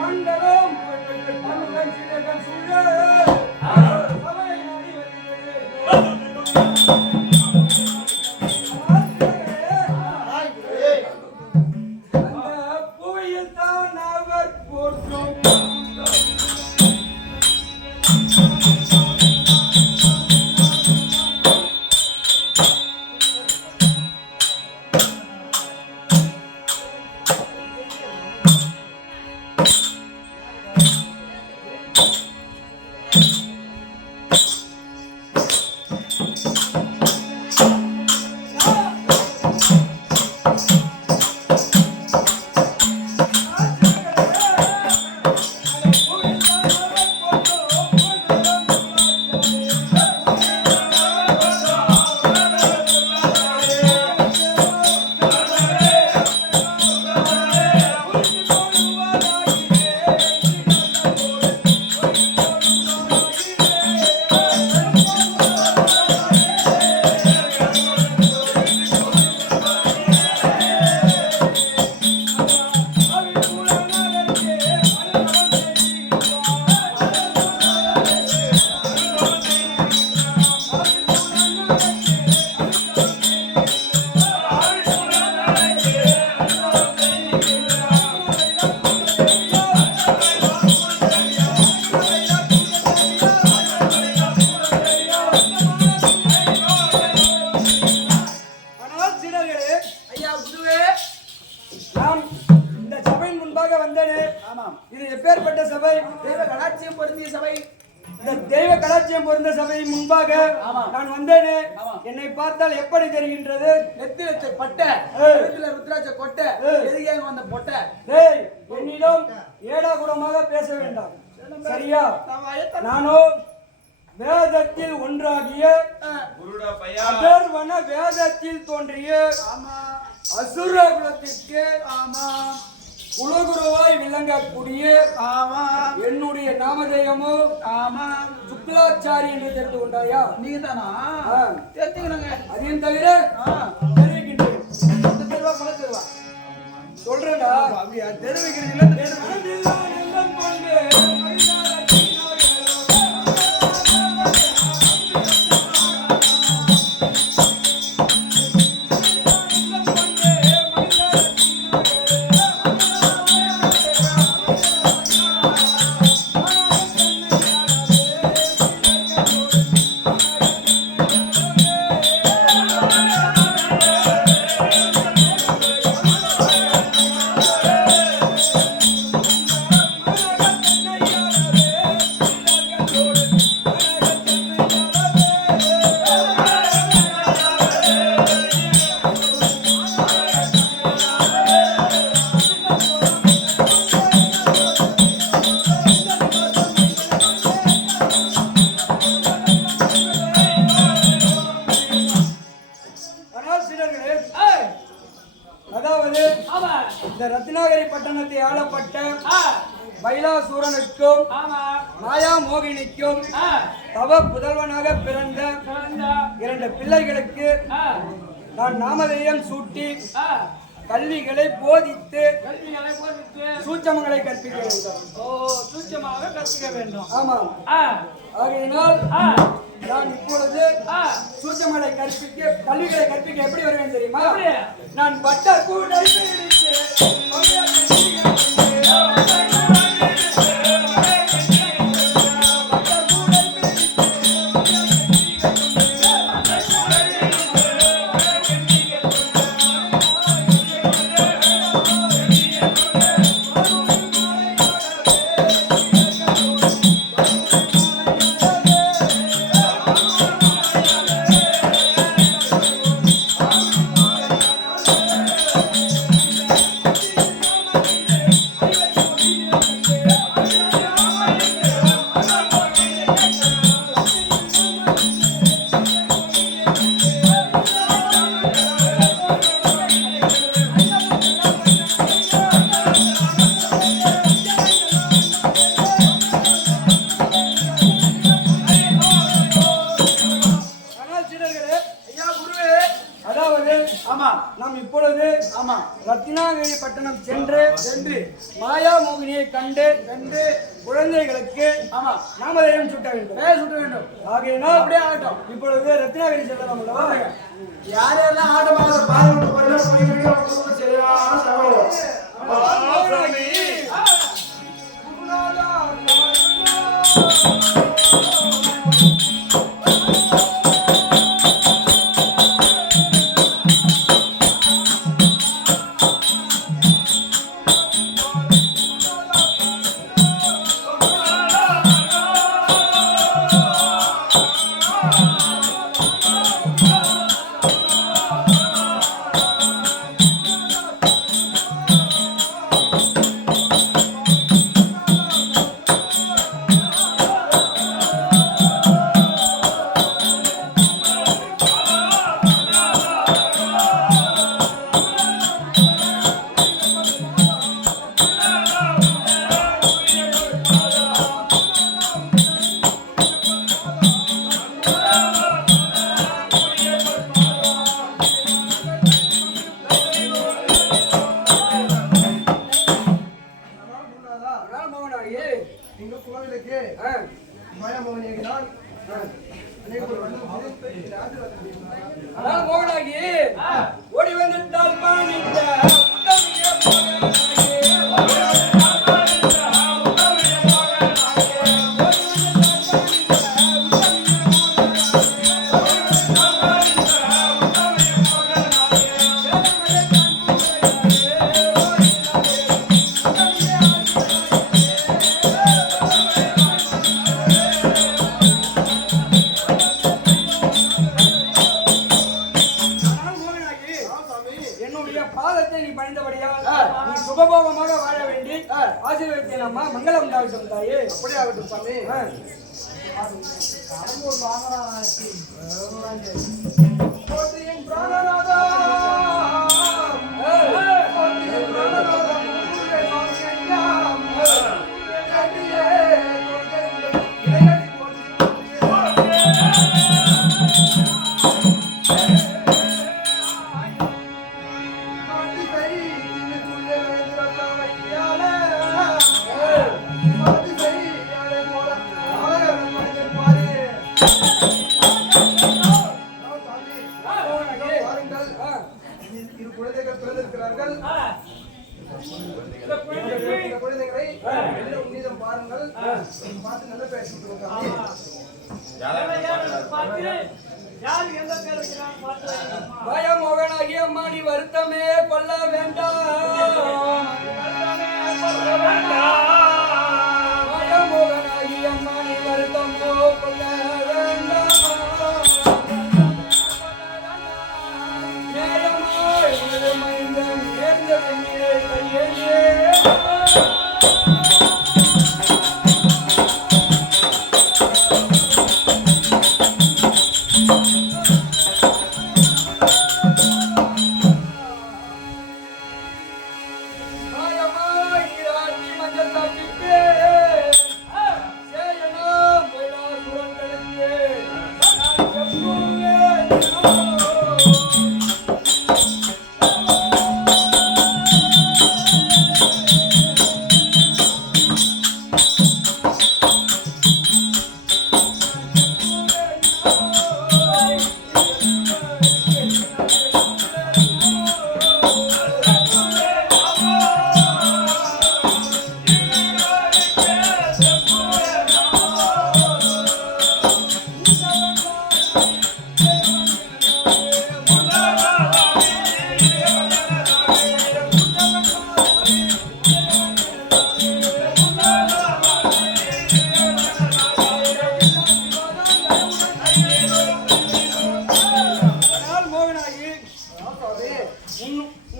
மண்டலம் தமிழன் சிறகன் சூழ சபை நாடி வருகிறது. தெய்வ கலாச்சாரம் பொருந்த சபை முன்பாக நான் வந்தேனே. என்னை பார்த்தால் எப்படி தெரிகின்றது? நெத்தில பட்ட ருத்ராட்ச கொட்டை எதுக்கே வந்த பொட்டை. என்னிடம் ஏடா கூடமாக பேச வேண்டாம், சரியா? நானோ வேதத்தில் ஒன்றாகிய அதர்வன வேதத்தில் தோன்றிய அசுர குலத்திற்கு குலகுருவாய் விளங்கக்கூடிய என்னுடைய நாமதேயமோ சுக்லாச்சாரி என்று தெரிந்து கொண்டாயா? நீங்க தானா? அதையும் தவிர தெரிவிக்கின்றேன். சொல்றேன்டா. அப்படியா? தெரிவிக்கிறீங்களா? ரத்னாகரி பட்டணத்தை ஆளப்பட்ட பைலாசூரனுக்கும் மாயா மோகினிக்கும் தவ புதல்வனாக பிறந்த 2 பிள்ளைகளுக்கு நான் நாமதேயம் சூட்டி கல்விகளை போதித்து சூட்சமங்களை கற்பிக்க வேண்டும். சூட்சமாக கற்பிக்க வேண்டும். ஆமாம். ஆகையினால் நான் இப்பொழுது சூட்சமங்களை கற்பிக்க கல்விகளை கற்பிக்க எப்படி வருவேன் தெரியுமா? நான் பட்ட கூட ரத்னாகிரி பட்டணம் சென்று மாயா மோகினியை கண்டு குழந்தைகளுக்கு ஆமா நாமதேயம் சுட்ட வேண்டும். சுட்ட வேண்டும். ஆகையினால் அப்படியே ஆகட்டும். இப்பொழுது ரத்னாகிரி செல்லலாம் அல்லவா? யாரெல்லாம் ஆட்டமாக பாதுகாப்பு சரியான சகோதரம் மோகனாகி ஓடி வந்துட்டால் பாணித்த சுகபோகமாக வாழ வேண்டி ஆசீர்வதித்தேன் அம்மா. மங்களம் உண்டாகட்டும் தாயே. அப்படியே ஆகட்டும் சாமி. மோகனாகி அம்மா நீ வருத்தமே கொள்ள வேண்டாம். மோகனாகி அம்மா நீ வருத்தமோ கொள்ள வேண்டாம். நேரமாய் மைந்தன் நேர்ந்த வெண்ணீரை கையே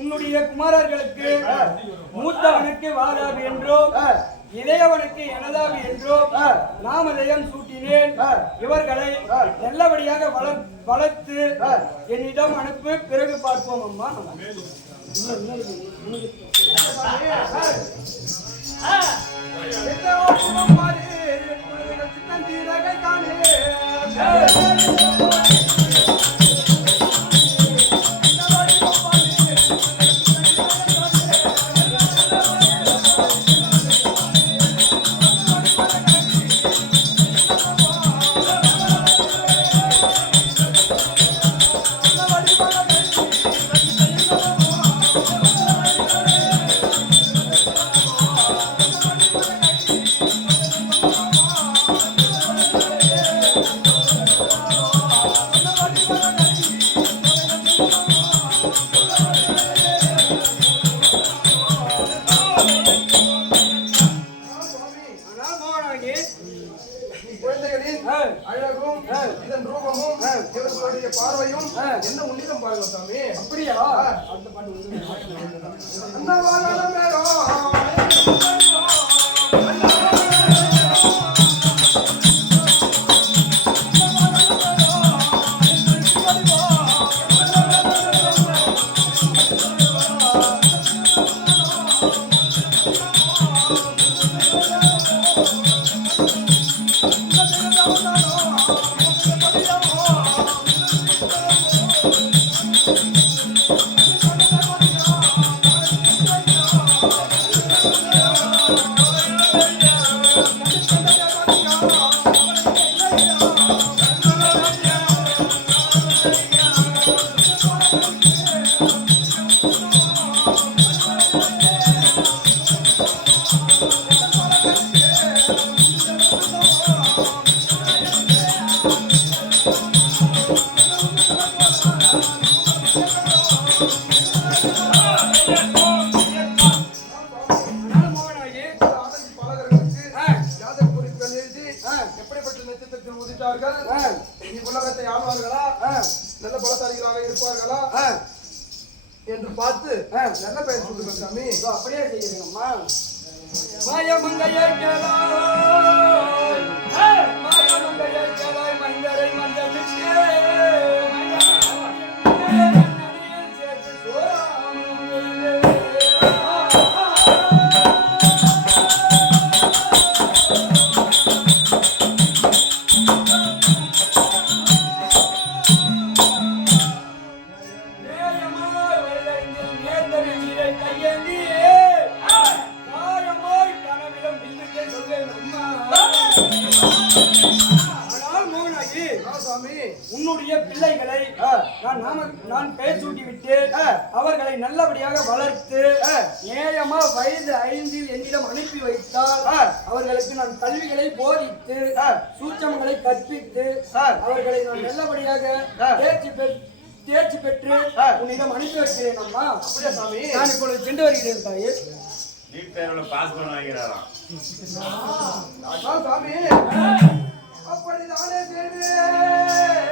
உன்னுடைய குமாரர்களுக்கு மூத்தவனுக்கு வாதாபி என்றும் இளையவனுக்கு எனதாபி என்றும் நாமதேயம் சூட்டினேன். இவர்களை நல்லபடியாக வளர்த்து என்னிடம் அனுப்பு, பிறகு பார்ப்போம் அம்மா. என்ன உன்னிடம் பாருங்க சாமி. அப்படியா? அடுத்த பாட்டு வந்து அந்த வாழலாம் மேலோ நல்ல பலசாலிகளாக இருப்பார்களா என்று பார்த்து நல்ல பெயர் சொல்லுங்க சாமி. அப்படியே செய்யுங்கம்மா. மாயமங்கையை கேளாய் மாயமங்கையை கேளாய் மஞ்சரை மஞ்சள் உன்னுடைய பிள்ளைகளை நான் பெயர் சூட்டி விட்டு அவர்களை நல்லபடியாக வளர்த்து நேயமா வயது 5 என்னிடம் அனுப்பி வைத்தால் அவர்களுக்கு நான் கல்விகளை போதித்து சூட்சமங்களை கற்பித்து அவர்களை நான் நல்லபடியாக தேர்ச்சி பெற்று உன்னிடம் அனுப்பி வைக்கிறேன் அம்மா. அப்படியே சாமி. நான் இப்பொழுது சென்று வருகிறேன் தாயே. நீட் தேர்வுல பாஸ் பண்ண வைக்கிறாராம். சாமி அப்படிதானே செய்வேன்.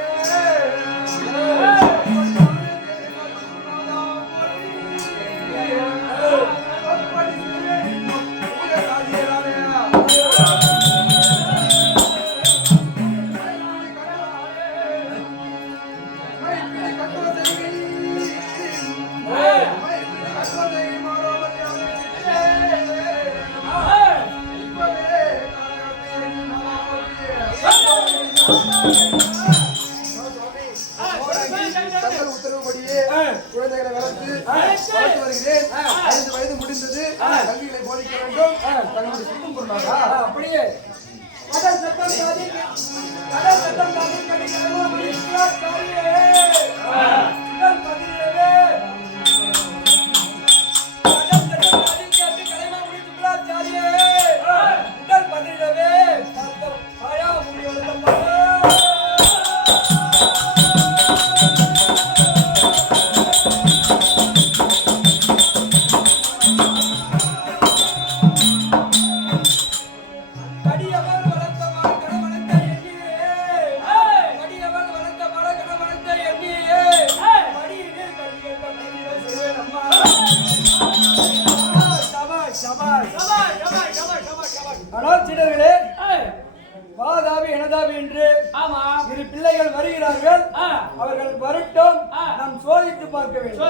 குழந்தைகளை வளர்த்து வருகிறேன். 5 வயது முடிந்தது. கல்விகளை போதிக்க வேண்டும். தங்களுடைய சுத்தம் பொருளாக அப்படியே கடல் சத்தம் காதி கடிகளமா முடிக்கிறார் தாயே. கடல் பதிரவே கடல் சத்தம் காதி கடிகளமா முடிக்கிறார் தாயே. கடல் பதிரவே சத்தம் ஆயா முடியோட சீடர்களே, வாதாபி எனதாபி என்று இரு பிள்ளைகள் வருகிறார்கள். அவர்கள் வரட்டும், நாம் சோதித்து பார்க்க வேண்டும்.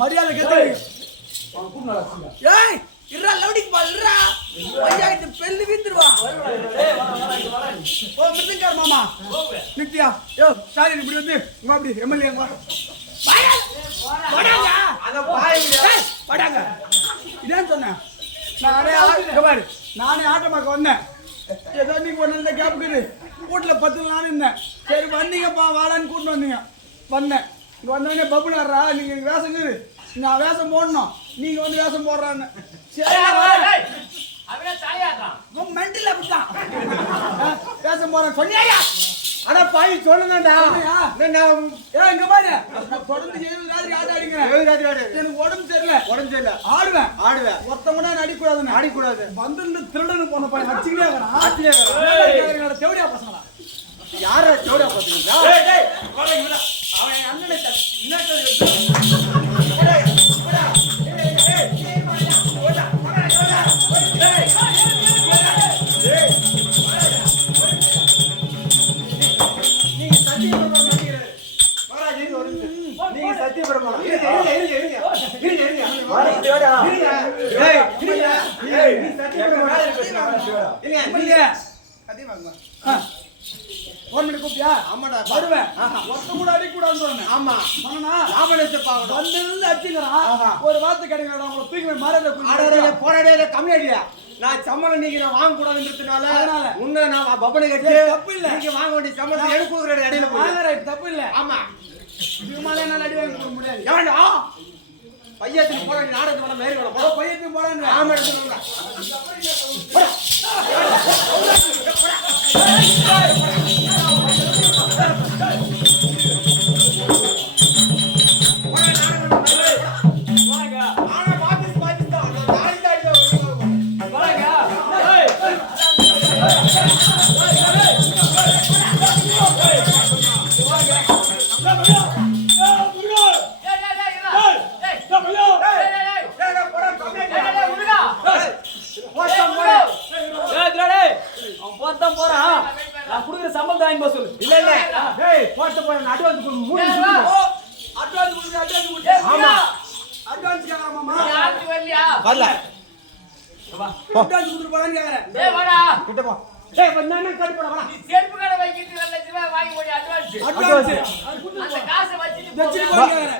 மரியாதை கேட்டு ஏய் இருடா லவுடிக்கு பா இருடா ஐயா இது பெல்லு வீந்துருவா ஓ மிருதங்கார மாமா நித்யா யோ சாரி இப்படி வந்து இங்க அப்படி எம்எல்ஏ வா வாடாங்க அத பாருங்க வாடாங்க இதான் சொன்னேன் நானே ஆட்டமாக்க வந்தேன் ஏதோ நீங்க ஒரு நல்ல கேப் இருக்குது வீட்டுல 10 நாள் இருந்தேன். சரி வந்தீங்கப்பா வாடான்னு கூட்டு வந்தீங்க. வந்தேன் இங்க வந்தோடனே பப்புனாரா நீங்க எனக்கு வேஷம் இருக்குது, நான் வேஷம் போடணும், நீங்க வந்து வேஷம் போடுறான்னு. சரி மென்டல் அப்படித்தான் வேஷம் போறேன் சொன்னியா? ஆனா பாய் சொன்னேன்டா. இங்க பாரு நான் தொடர்ந்து 7 ராத்திரி ஆடாடிங்க. எனக்கு உடம்பு சரியில்லை. ஆடுவேன். ஒருத்தவங்க அடிக்கூடாதுன்னு அடிக்கூடாது. வந்து திருடனு போன பையன் அடிச்சுக்கிட்டே இருக்கிறான். தேவடியா பசங்களா யார தேவடியா பாத்தீங்களா? அவன் அண்ணனை நீங்க சத்தியபிரமாணம் கூப்பியா? ஆமாடா வருவேன். ஒருத்தன் கூட அடிக்கூடாதுன்னு சொன்னேன். ஆமா வந்திருந்து அடிச்சுக்கிறான். ஒரு வார்த்தை கிடைக்கல உங்களை தூக்கி மாறத போராடிய கம்மியாடியா நான் சம்பளம் நீங்க நான் வாங்க கூடாதுன்றதுனால உன்னை நான் பப்பனை கட்டி தப்பு இல்ல. நீங்க வாங்க வேண்டிய சம்பளத்தை எடுக்க கொடுக்குற இடையில வாங்குற தப்பு இல்ல. ஆமா இதுமாலே நான் அடி வாங்கி கொடுக்க முடியாது. ஏன்டா பையத்துக்கு போட நாடகத்துக்கு போட மேரி போட போட பையத்துக்கு போடான்னு ஆமா எடுத்துக்கோங்க.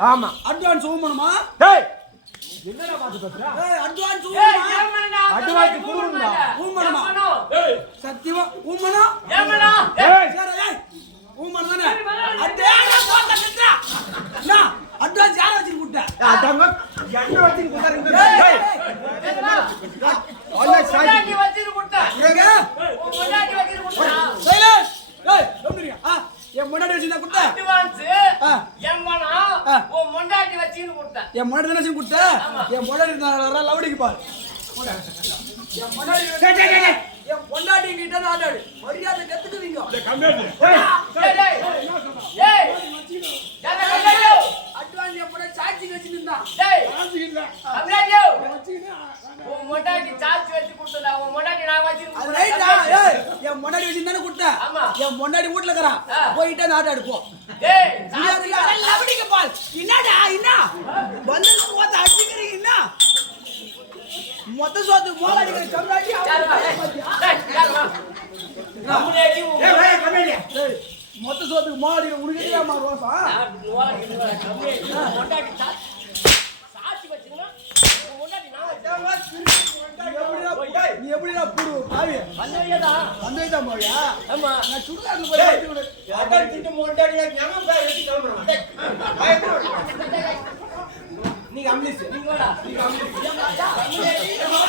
ஆமா அட்வான்ஸ் ஊமணுமா? என்னடா பாத்து பேசுற? அட்வான்ஸ் அட்வான்ஸ் குடுறா ஊமணுமா? சத்தியமா ஊமணா? ஏமடா? சரி ஊமண தானே அடேடா போட்ட நின்றா. நான் அட்வான்ஸ் யார வச்சு குடுத்த? அடங்க என்ன வச்சு குடுறீங்க? டேய் ஒண்ணே சாடி வச்சு குடுத்த. ஏங்க முன்னாடி வச்சு குடுத்த. சைலன்ஸ். ஏய் சொல்லுறியா? என் முன்னாடி வச்சு நான் குடுத்த. அட்வான்ஸ் எம்மனா ஓ முன்னாடி வச்சு குடுத்த. என் முன்னாடி தான வச்சு குடுத்த. என் முன்னாடி நான் லவுடிக்கு பாரு. என் முன்னாடி என் பொண்டாட்டி கிட்ட ஆடாடு மரியாதை கத்துக்குவீங்க. ஏய் அட்வான்ஸ் எப்பட சார்ஜ் வச்சு நின்னா. டேய் அம்லாடியோ ஓ முன்னாடி சார்ஜ் வச்சு குடுத்தடா. ஓ முன்னாடி நான் வச்சு அது ரைட்டா? ஏய் என் முன்னாடி வச்சு தான குடுத்த. என் முன்னாடி வீட்ல இருக்கறான். போயிட்டு ஆடாடு போ. டேய் லவுடிக்கு பால். என்னடா என்ன வந்து போத அடிக்கிறீங்க என்ன? மொத்த சோத்து மோல அடிக்கிற சம்ராட்டி நம்மளேடி ஏய் கம்மியா டேய் மொத்த சோத்துக்கு மோல அடிக்கிற உனக்கே மாறுவாசா? முன்னாடி சாட்சி வச்சுனா முன்னாடி நான் நீ எப்படிடா புடு பாவி வந்தேடா மோயா. ஆமா நான் சுடுகாட்டுல போய் படுத்து விடு. அதான் திட்டு மோண்டாடியா ஞாபகம் பா எடுத்து கிளம்பறோம். நீ அம்லிஸ் நீங்க வாடா நீ அம்லிஸ் இதுவரா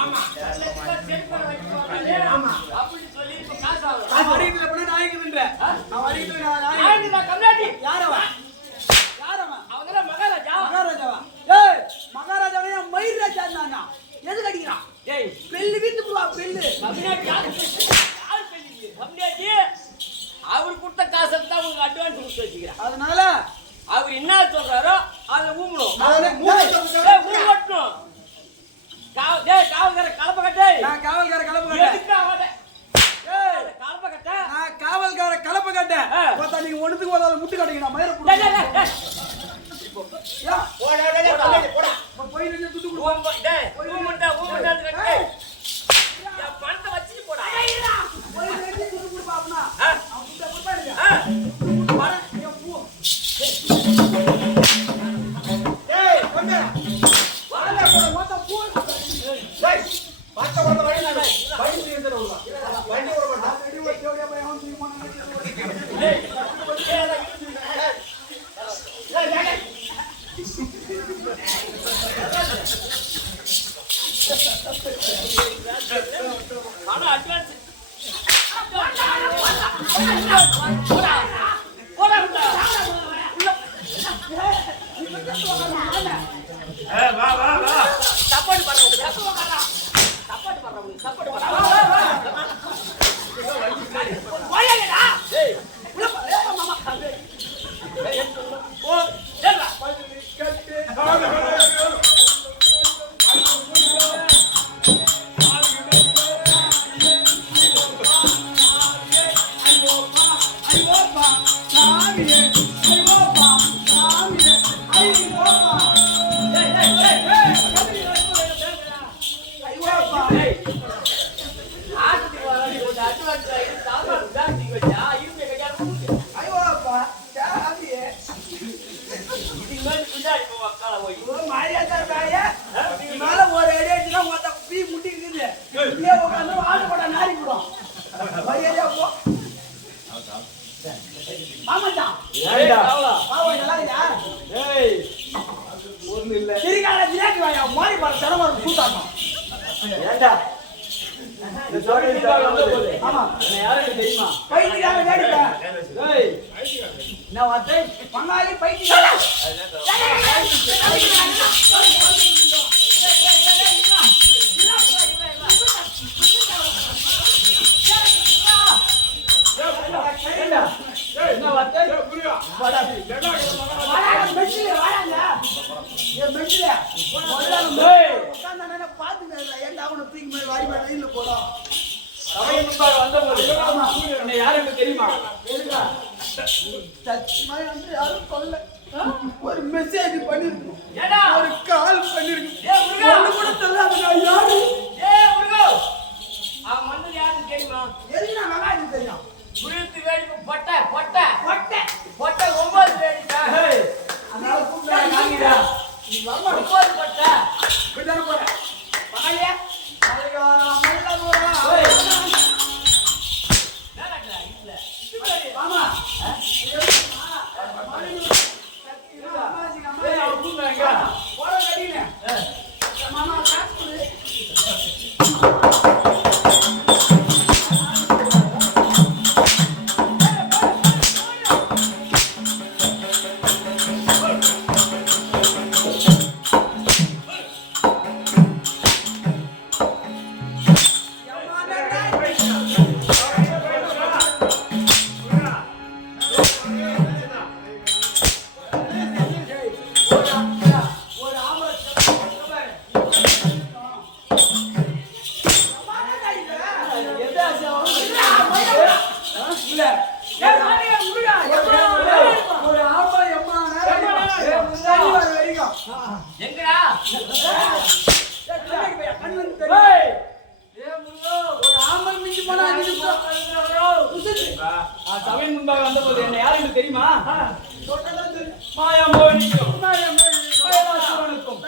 ஆமா செட் பண்ண வைக்க ஆமா அப்படி சொல்லி இப்ப காசு ஆகும். நான் அடிக்கிற பண்ண நாயகன்ற. நான் அடிக்கிற நாயகன் நான் கம்லாடி யாரவா? அவங்கல மகாராஜா. மகாராஜாவா? ஏய் மகாராஜாவே மயிர் ராஜா நானா? எதுக்கு அடிக்கிறான்? ஏய் பெல்லு வீட்டு புடுவா பெல்லு. கம்லாடி யார் பெல்லி? கம்லாடி அவர் கொடுத்த காசை தான் உங்களுக்கு அட்வான்ஸ் கொடுத்து வச்சிக்கிறேன். அதனால அவர் என்ன சொல்றாரோ அதை ஊம்பணும். ஊம்பட்டும். காவல்கார கலப்ப கட்டே. நான் காவல்கார கலப்ப கட்ட. ஏய் கலப்ப கட்ட. நான் காவல்கார கலப்ப கட்ட. பார்த்தா நீங்க ஒண்ணுத்துக்கு ஒரு முட்டு கட்டிங்க நான் மயிர புடுங்க. யா போடா போய் நின்னு துட்டு குடு. ஊம்பட்டா கட்டே. என் பணத்தை வச்சிட்டு போடா. போய் நின்னு துட்டு குடு பாப்பனா. அவன் துட்டு குடுப்பாருங்க. வர என் பூ. ஆனா அட்வான்ஸ் போடா போடா வா வா வா சப்போர்ட் பண்றவங்க சப்போர்ட் பண்றவங்க சப்போர்ட் பண்றவங்க வாயடா ஏய் உள்ள மாமா ஓ ஏடா ஒரு மெசேஜ் பண்ணிருக்கோம், ஒரு கால் பண்ணிருக்கோம், கூட சொல்லாத யாரு அவன் வந்து யாருன்னு தெரியுமா? எல்லாம் வெங்காயம் தெரியும். குளிர்த்து வேடிக்கை பொட்டை பொட்டை பொட்டை பொட்டை 9 வேடிக்கை அதனால கூப்பிடுறாங்க. நீ வரமா 9 பொட்டை விடாத போற பகைய அழகான மல்லபுரா. என்னடா இல்ல மாமா போற கடினே மாமா காசு கொடு. எங்கடா சபையின் முன்பாக வந்தபோது என்ன யார் என்று தெரியுமா? மாயாமோனிக்கும் மாயாசுரனுக்கும்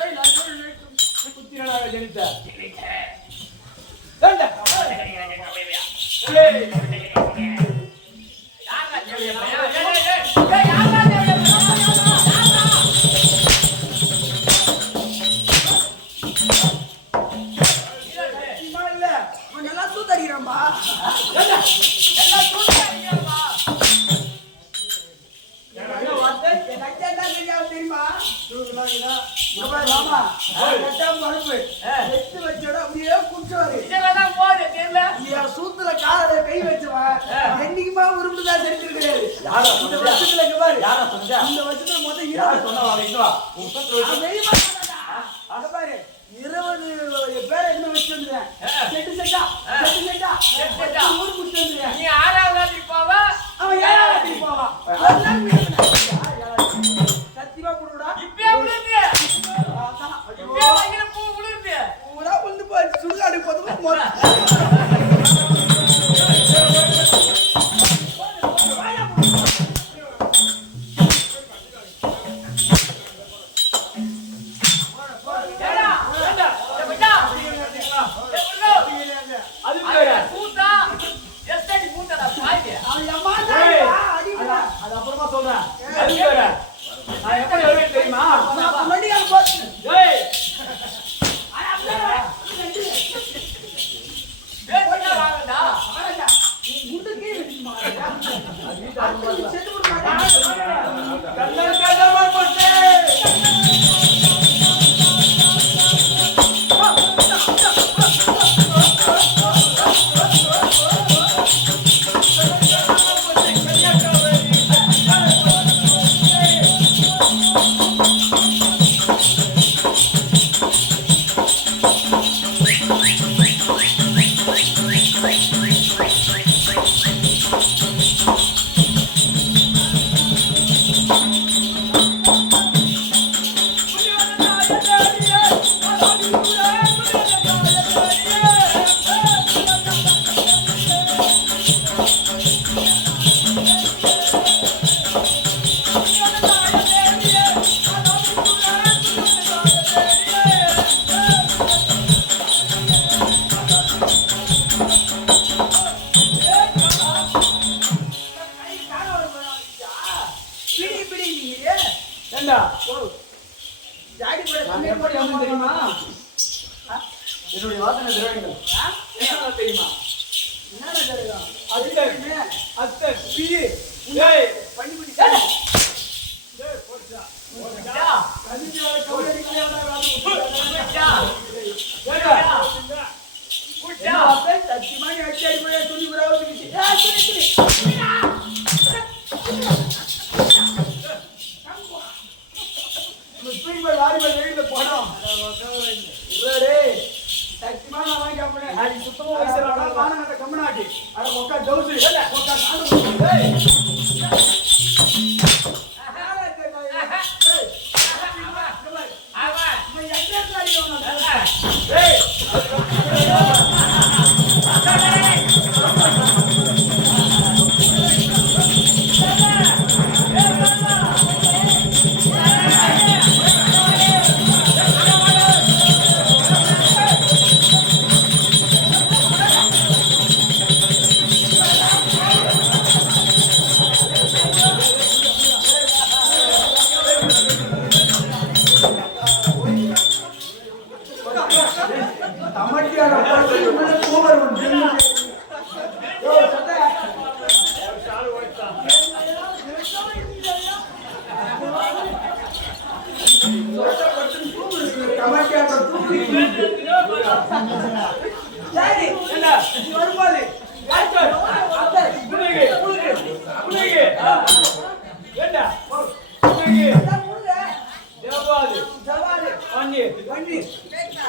புத்திரனாக ஜனித்த நல்லா சூத்தடிக்கிறான்பா. தெரியுமா மாமா பருப்பு எடுத்து வச்சோட அப்படியே குடிச்சவாரு. சூத்துல கால கை வச்சவன் என்னைக்குமா உருண்டுதான் தெரிஞ்சிருக்க கிடையாது. இந்த வருஷத்துல இங்க பாரு, இந்த வருஷத்துல மொத்தம் 20 பேரை என்ன வச்சு வந்துறேன். செட்டு செட்டா ஊர் முடிச்சு வந்துறேன். நீ 6ஆவது ராத்திரி போவா அவன் 7ஆவது ராத்திரி போவான். சத்தியமா போடுடா. இப்பே உளுந்து இப்பே வைக்கிற பூ உளுந்து பூரா உளுந்து போய் சுடுகாடு போதும். அது அப்புறமா சொல்றேன். என்னுடைய வாசனை திரவியங்கள் என்ன தெரியுமா? என்னடா தெரியுதா? அத்தை பிஏ பண்ணி பண்ணி சத்தியமாக அடிச்சு அடிப்படையா துணி விடாவது வாரிபல் வெளியில போனோம் சத்தியமா நான் வாங்கி அப்படின் அது சுத்தமா வாங்க கம்மனாட்டி அட ஒக்கா ஜவுசு ஒக்கா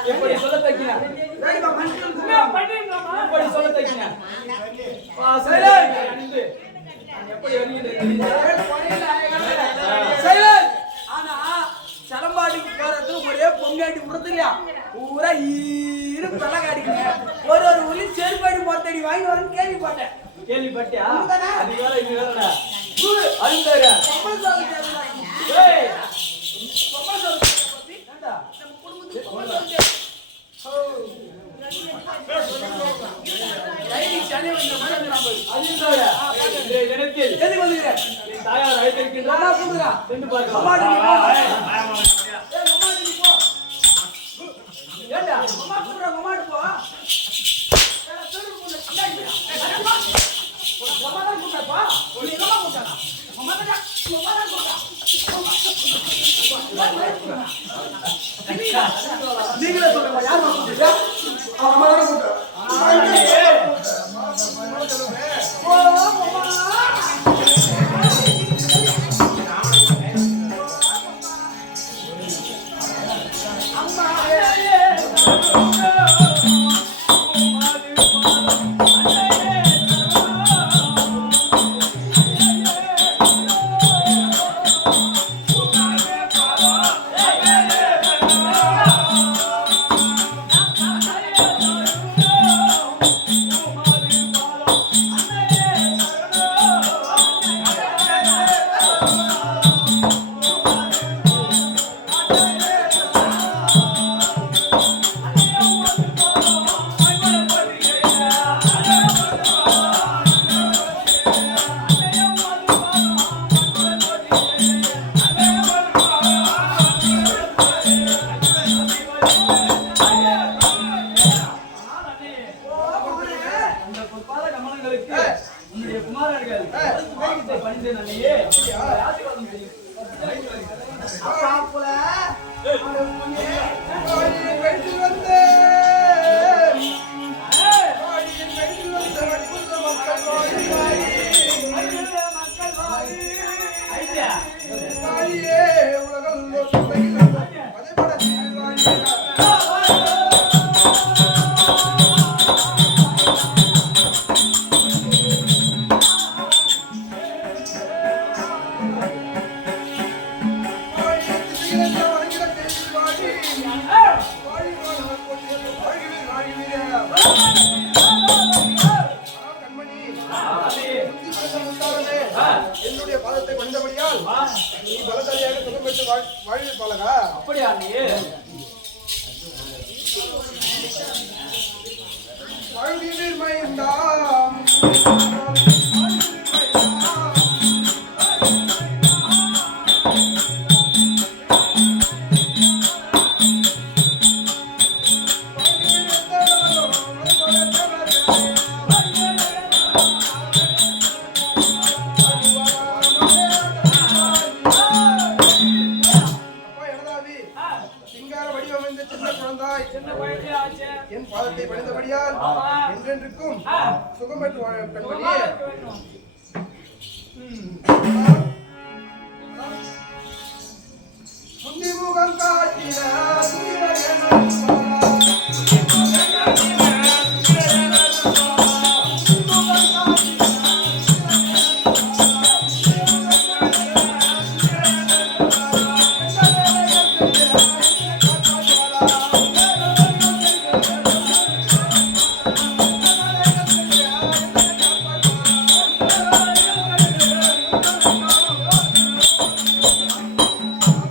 எப்படி சொல்ல தக்கினா எப்படி சொல்ல தக்கினா ஆனா சலம்பாடிக்கு போறது ஒரே பொங்காட்டி உடுறது இல்லையா பூரா ஈரு பெள்ளக்காடிக்குங்க ஒரு உளி செருப்பாடி மொத்தடி வாங்கி வரேன்னு கேள்விப்பட்டியா அது வேற இது வேறடா அருந்தாரு தாயார் அழைத்திருக்கின்றார் நீங்களே சொல்லுங்க யார் கூப்பிட்டீங்க? அம்மா தான கூப்பிட்டா. என்னுடைய பாதத்தை பணிந்தபடியால் நீ பலசாலியாக சுகம் பெற்று வாழ்விப்பாளகா. அப்படியா நீ வாழ்வீர் மைந்தாம் வடிவம் இந்த சின்ன குழந்தாய் சின்ன வயசே ஆச்சு. என் பாதத்தை பணிந்தபடியால் ஆமா. என்றென்றுக்கும் ஆ. சுகம் பெற்று வாழ சுகமா பெண்மணியே. இருக்க வேண்டும். முந்திமுகம் காட்டின சூரியனே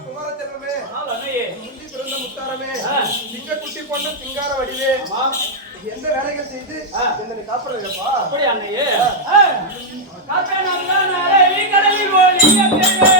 குமாரச்செல்வமே, ஆனால் அன்னையே, முந்தி பிறந்த முத்தாரமே, ஆ. சிங்கக்குட்டி போன்ற சிங்கார வடிவே, ஆமாம். எந்த வேலைகள் செய்து ஆ. என்னை காப்பாடுறப்பா? அப்படி அன்னையே. காக்கா நல்லா நாளை கடலில் ஓடிய பெண்ணே.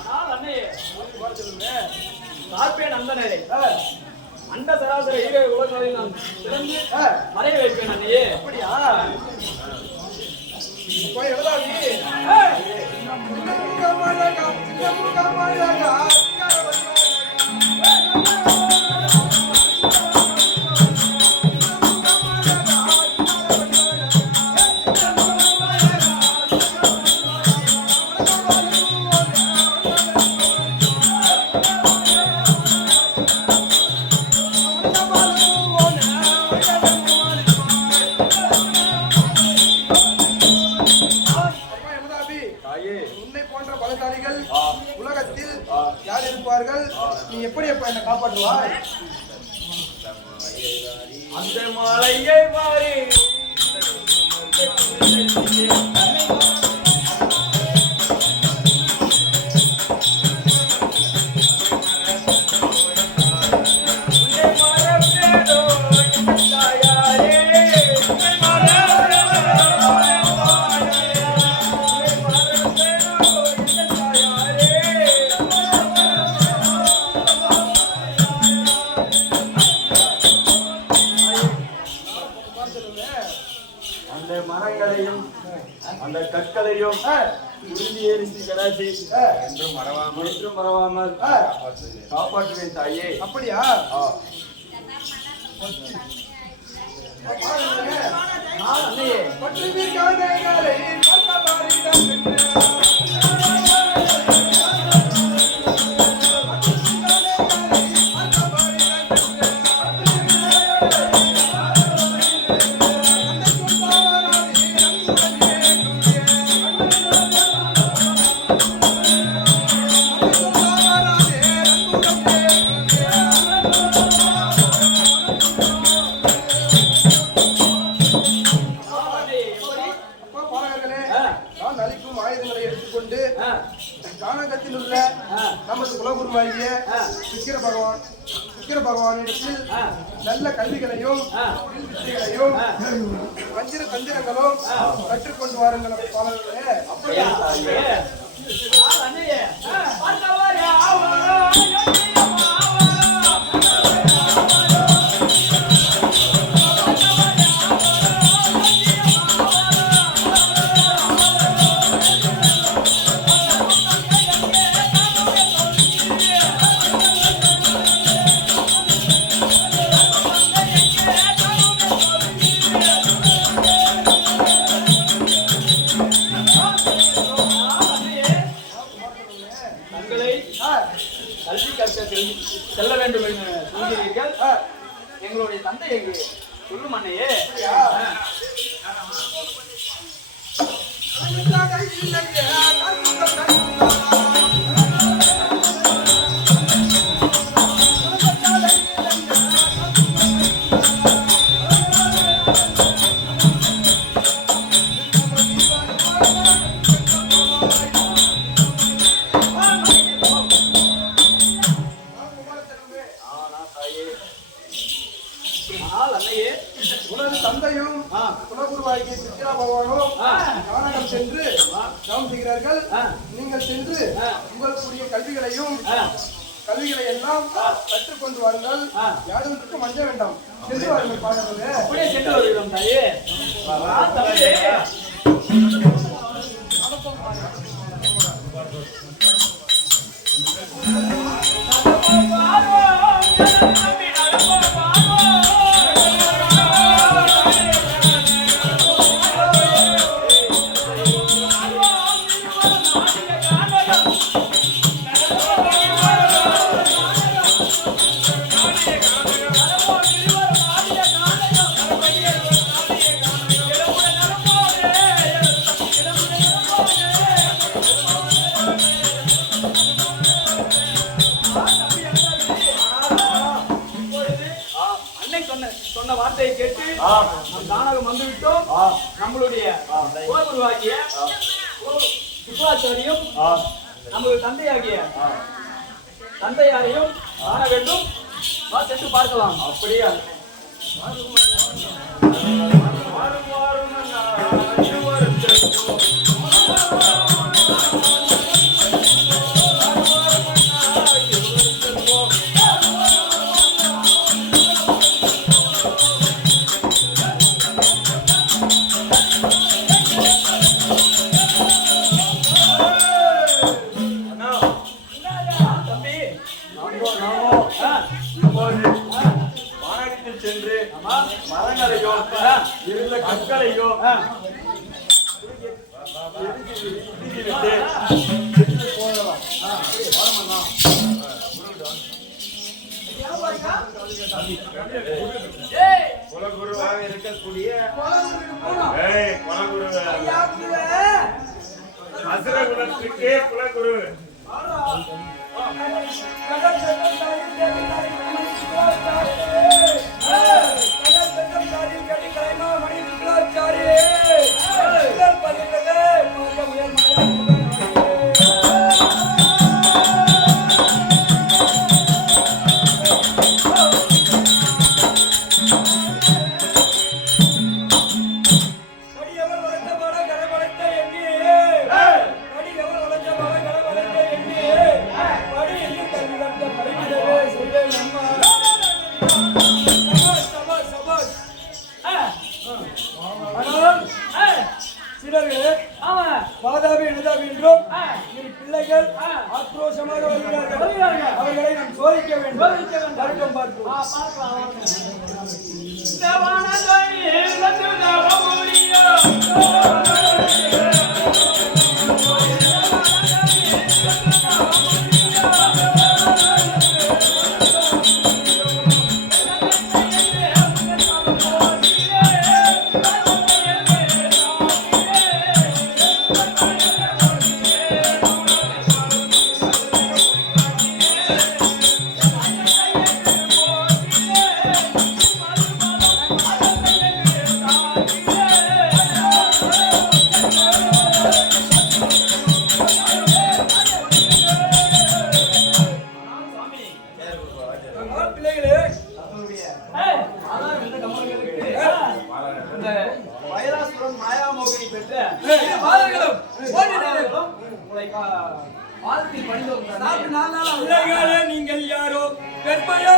ஆனால் அன்னையே, பார்ப்பேன் அந்த நிலை. அண்ட சராசர ஈர உலகங்களில் நான் திறந்து மறைய வைப்பேன் அன்னையே. அப்படியா? போய் எழுதாவி. ஏய், சிங்கமுகம் அழகா, சிங்கமுகம் அழகா, சிங்கார வடிவே. அம்மா யமுனாபி, உன்னை போன்ற பலசாலிகள் உலகத்தில் யார் இருப்பார்கள்? நீ எப்படி எப்ப என்னை காப்பாற்றுவாய்? அந்த மலையை பாரு. உன்னை மறப்பேனோ என் தாயாரே. உன்னை மறப்பேனோ என் தாயாரே. உன்னை மறப்பேனோ என் தாயாரே. அந்த மரங்களையும் அந்த கற்களையும் உறுதி எரிசி கடாசி என்றும் மறவாமல் காப்பாற்றுவேன் தாயே. அப்படியா? ஆனால் அன்னையே, பற்றுவீர் காண்களை கண்டபாரிடம் என்ன? ஆனால் அன்னையே, எப்படி? அப்பா பாலகர்களே, நான் அளிக்கும் ஆயுதங்களை எடுத்துக்கொண்டு ஆ, கானகத்தில் உள்ள நமது குலகுருவாகிய சுக்கிர பகவானிடத்தில் நல்ல கல்விகளையும் வித்தைகளையும் வஞ்சிர தந்திரங்களும் கற்றுக்கொண்டு வாருங்கள் பாலகர்களே. அப்படியா அன்னையே? ஆனால் அன்னையே, பார்த்தவர் யாவரோ, யோசியம் ஆவரோ. தங்களை கல்வி கற்க செல்ல வேண்டும் என்று சொல்கிறீர்கள். எங்களுடைய தந்தை எங்கு சொல்லும் அன்னையே. உனது தந்தையும் குருவாகிய சித்ரா பகவானும் கானகம் சென்று தவம் செய்கிறார்கள். நீங்கள் சென்று உங்களுக்குரிய கல்விகளை எல்லாம் கற்றுக்கொண்டு வாருங்கள். யாரும் மஞ்ச வேண்டாம். சென்று வாருங்கள் பாடல்களே. அப்படியே சென்று வருகிறோம் தாயே. சொன்ன வார்த்தையை கேட்டு நம் தானகம் வந்துவிட்டோம். நம்மளுடைய குலகுருவாகிய சுக்ராச்சாரியும் நமது தந்தையாரையும் காண வேண்டும். சென்று பார்க்கலாம். அப்படியா? சென்று மரங்களையோ இருந்த கற்களையோ குலகுருவாக இருக்கக்கூடிய அசுர குலத்துக்கே குலகுரு வாதாபி எழுதாபி என்றும் இரு பிள்ளைகள் ஆக்ரோஷமாக வருகிறார்கள். அவர்களை நாம் சோதிக்க வேண்டும். தர்க்கம் பார்ப்போம். நீங்கள் யாரோ கற்பையா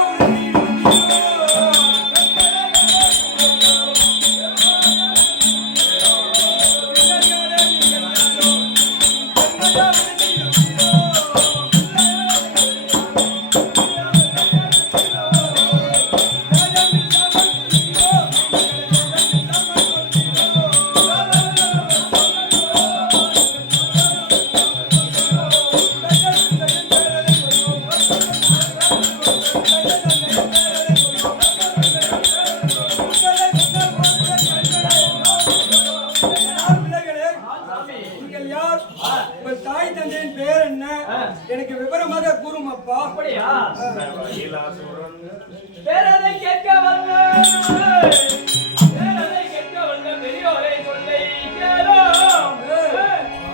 எனக்கு விவரமாக கூறும் அப்பா. அப்படியா? பேரதை கேட்க வந்த பெரியோரை சொல்லை கேளோம்.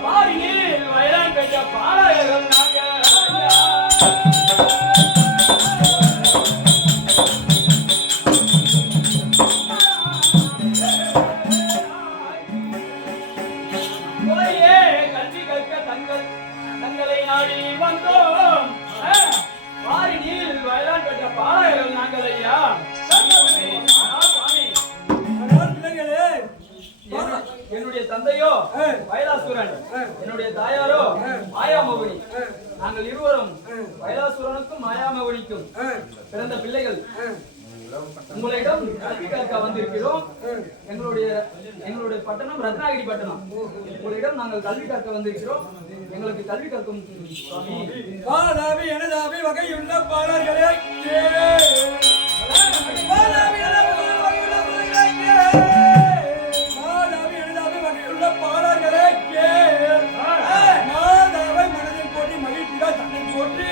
பாரியில் வயலான் பெற்ற பாடகர்கள் நாங்கள். நாடி வந்தோம் வாரினில் வயலான் பெற்ற பாளையர்கள் நாங்கள் ஐயா. ஆனால் பிள்ளைகளே, என்னுடைய தந்தையோ கைலாசுரன், என்னுடைய தாயாரோ மாயாமகுனி. நாங்கள் இருவரும் கைலாசுரனுக்கும் மாயாமகுனிக்கும் பிறந்த பிள்ளைகள். உங்களிடம் கல்வி கற்க வந்திருக்கிறோம். எங்களுடைய பட்டணம் ரத்னாகிரி பட்டணம். உங்களிடம் நாங்கள் கல்வி கற்க வந்திருக்கிறோம். எங்களுக்கு கல்வி கற்கும் சுவாமி. பாலாவி எனதாவி வகையுள்ள பாலர்களே, பாலாவி எனதாவி வகையுள்ள பாலர்களே, மாதாவை மனதில் போட்டி மகிழ்ச்சிகள் தன்னை போற்றி.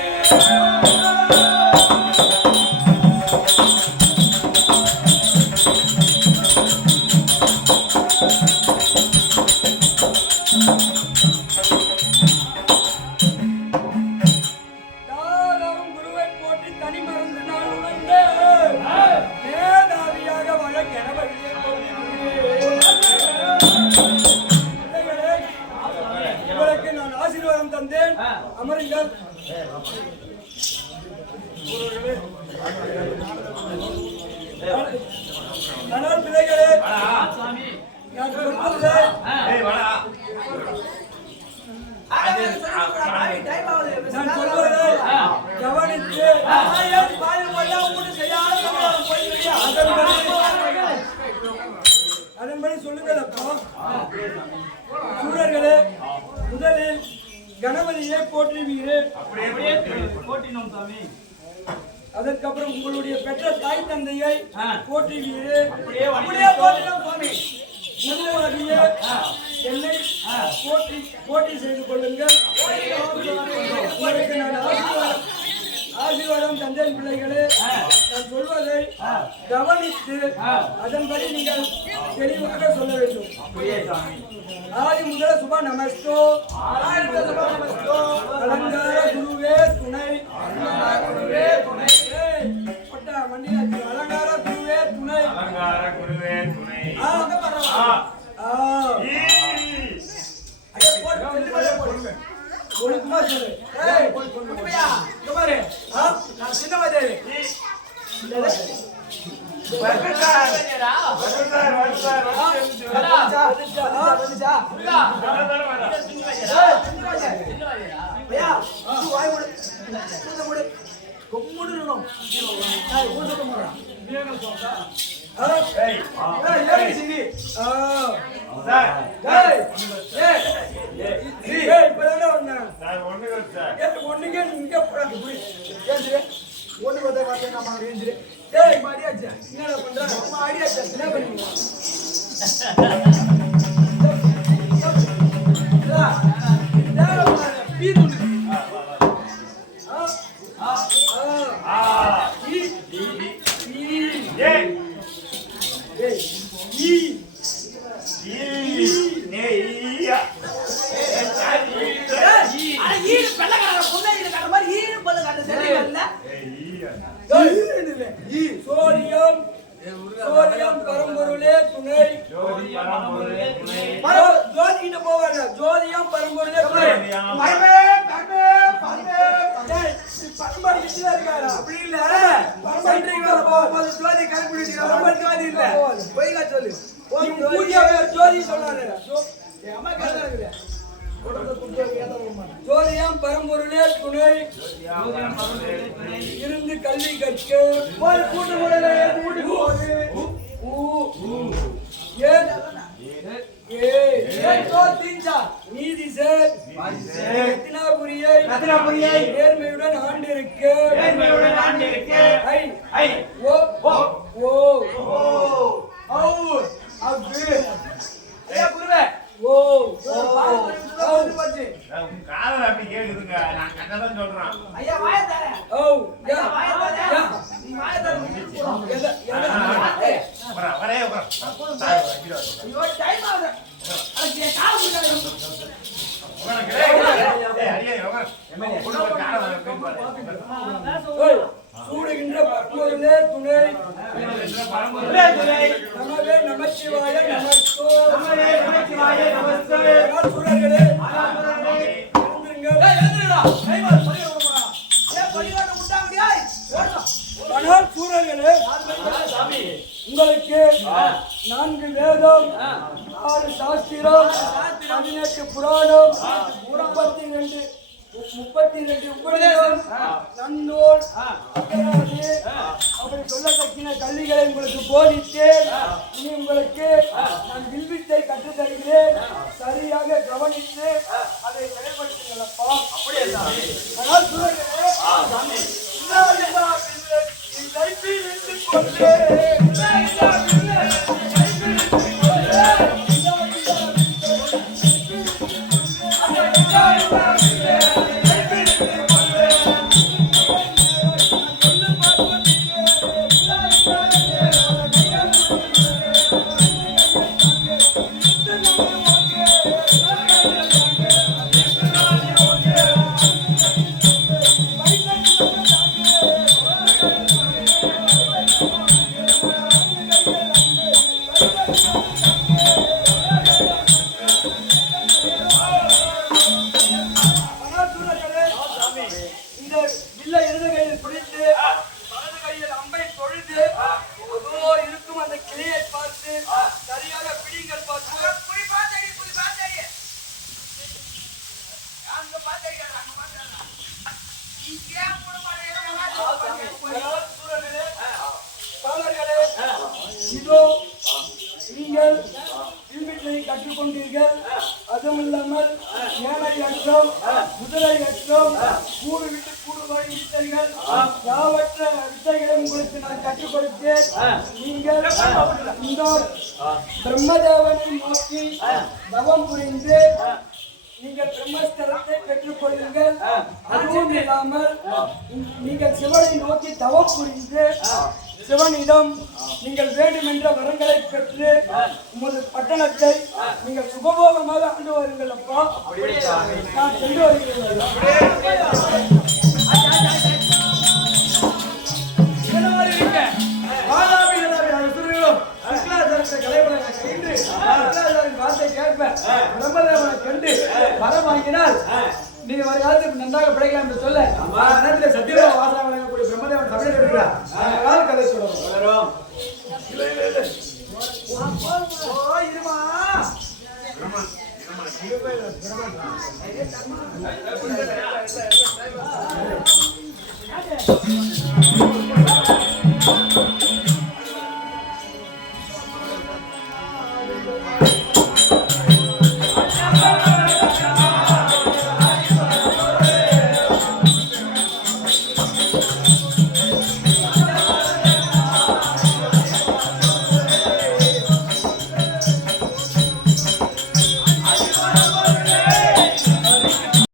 அமருங்கள். ஆனால் பிள்ளைகளே, நான் சொல்வதை கவனித்து அதன்படி சொல்லுங்கள் அப்பா. சூரர்களே, முதலில் கணபதியை போற்றுவீர்கள். போற்றினோம் சாமி. அதற்கப்புறம் உங்களுடைய பெற்ற தாய் தந்தையை போற்றுவீர்கள். அப்படியே போற்றினோம் சாமி. முதலாகிய என்னை போட்டி செய்து கொள்ளுங்கள். உங்களுக்கு நான் ஆசீர்வாதம் தந்தேன். பிள்ளைகளே, நான் சொல்வதை கவனித்து அதன்படி நீங்கள் தெளிவாக சொல்ல வேண்டும். ஆதி முதல சுப நமஸ்தோ, அலங்கார குருவே துணை, அலங்கார குருவே துணை. ஒழுக்கமா சொல்லு. நான் சின்னவதே. சோதியம் பரம்பொருளே துணை. ஜோதிகிட்ட போவாங்க. ஜோதியம் பரம்பொருளே துணை. அப்படி இல்ல, ஜோதி கலைப்பிடிச்சு இல்ல, பொய்யா சொல்லு. ஜோதி சொல்லாரு. ஜோதியம் பரம்பொருளே துணை இருந்து கல்வி கற்க நீதி சேர் ரத்தினாபுரியை நேர்மையுடன் ஆண்டிருக்க காதல் அப்படி கேக்குதுங்க. நான் கண்ணதான் சொல்றேன். சூடுகின்ற பரம்பொருளே துணை. நமவே நமச்சிவாய நமஸ்தோ. சூரர்களே, எழுந்திருங்கள். சாஸ்திரம் 18 புராணம் 32 உபதேசம் நன்னூல் அகராதி அப்படி சொல்லத்தக்கின கல்விகளை உங்களுக்கு போதித்தேன். இனி உங்களுக்கு நான் வில்வித்தை கற்றுத் தருகிறேன். சரியாக கவனித்து அதை செயல்படுத்துங்களப்பா. ஆனால் சூழலே நீங்கள் வில்வித்தை கற்றுக்கொண்டீர்கள். அதுவும் இல்லாமல் ஏழை அற்றம், குதிரை அற்றம், கூடு விட்டு கூடு வரை வித்தைகள், யாவற்ற வித்தைகளை உங்களுக்கு நான் கற்றுக் கொடுத்தேன். நீங்கள் இந்த பிரம்மதேவனை நோக்கி தவம் புரிந்து நீங்கள் பிரம்மஸ்தரத்தை பெற்றுக் கொள்ளுங்கள். அதுவும் இல்லாமல் நீங்கள் சிவனை நோக்கி தவம் புரிந்து சிவனிடம் நீங்கள் வேண்டுமென்ற வரங்களை பெற்று உமது பட்டணத்தை நீங்கள் சுகபோகமாக ஆண்டு வருங்கள். அப்பா நான் சென்று வருகிறேன். வரம் வாங்கினால் நீங்க வர காலத்துக்கு நன்றாக பிழைக்கலாம் என்று சொல்ல நேரத்தில் சத்தியமாக வாசனை வழங்கக்கூடிய பிரம்மதேவன் சபையில் இருக்கிறார். அதனால் கதை சொல்லுவோம். இருமா